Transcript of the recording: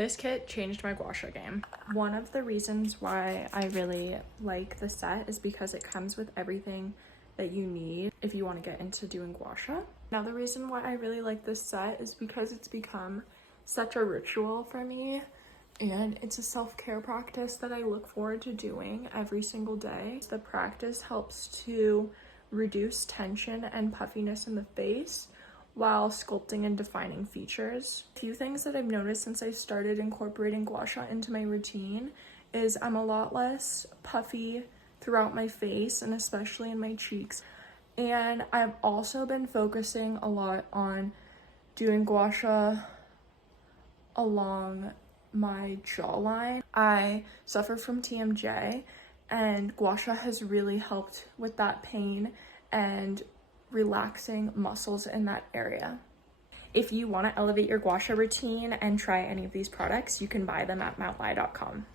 This kit changed my gua sha game. One of the reasons why I really like the set is because it comes with everything that you need if you want to get into doing gua sha. Another reason why I really like this set is because it's become such a ritual for me, and it's a self-care practice that I look forward to doing every single day. The practice helps to reduce tension and puffiness in the face while sculpting and defining features. A few things that I've noticed since I started incorporating gua sha into my routine is I'm a lot less puffy throughout my face and especially in my cheeks. And I've also been focusing a lot on doing gua sha along my jawline. I suffer from TMJ, and gua sha has really helped with that pain and relaxing muscles in that area. If you want to elevate your gua sha routine and try any of these products, you can buy them at mountly.com.